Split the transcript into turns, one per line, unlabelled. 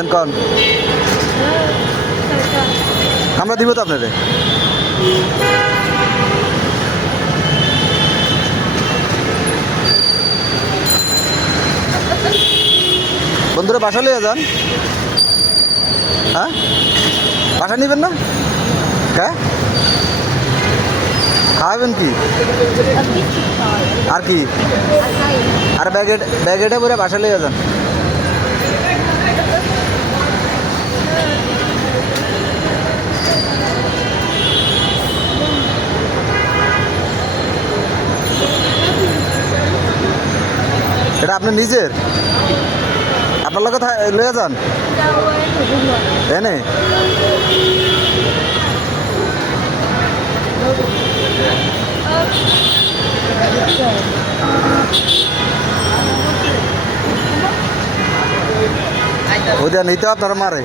দেন কন। আমরা দিব তো আপনারে। বন্ধুরা, বাসা লিয়ে যান। হ্যাঁ? বাসা নিবেন না? হ্যাঁ খাওয়াবেন কি? আর কি? আর ব্যাগে ব্যাগেটা পরে বাসা লিয়ে যান। এটা আপনি নিজের? আপনার লোকে লয়ে যান। ওইটা নিতে আপনারা মারে।